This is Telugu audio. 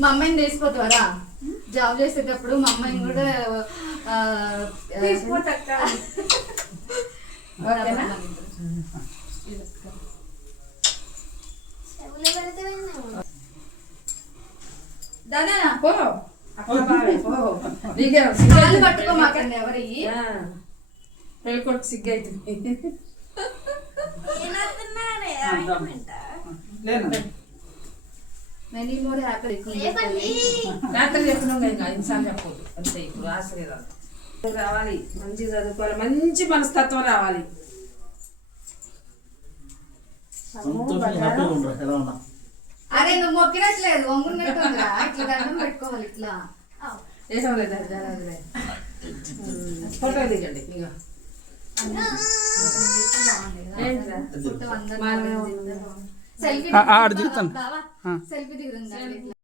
మా అమ్మాయిని తీసిపోతావరా జాబ్ చేసేటప్పుడు మా అమ్మాయిని కూడా దానా పో పట్టుకోమాకండి ఎవరి పెళ్ళికొట్టు సిగ్గు అవుతుంది. మెనీ మోర్ హ్యాపీ రాత్రి చెప్పినాం కదా ఇన్సాన్ చెప్పదు అంతే. ఇప్పుడు ఆశ లేదా రావాలి, మంచి చదువుకోవాలి, మంచి మనస్తత్వం రావాలి. అరే నువ్వు మొక్కినట్లేదు వంగున్నట్టు ఇట్లా దండం పెట్టుకోవాలి. ఇట్లా ఏం లేదు ఫోటో దిగండి. ఇక సెల్ఫీ సెల్ఫీ దిగుతుంది.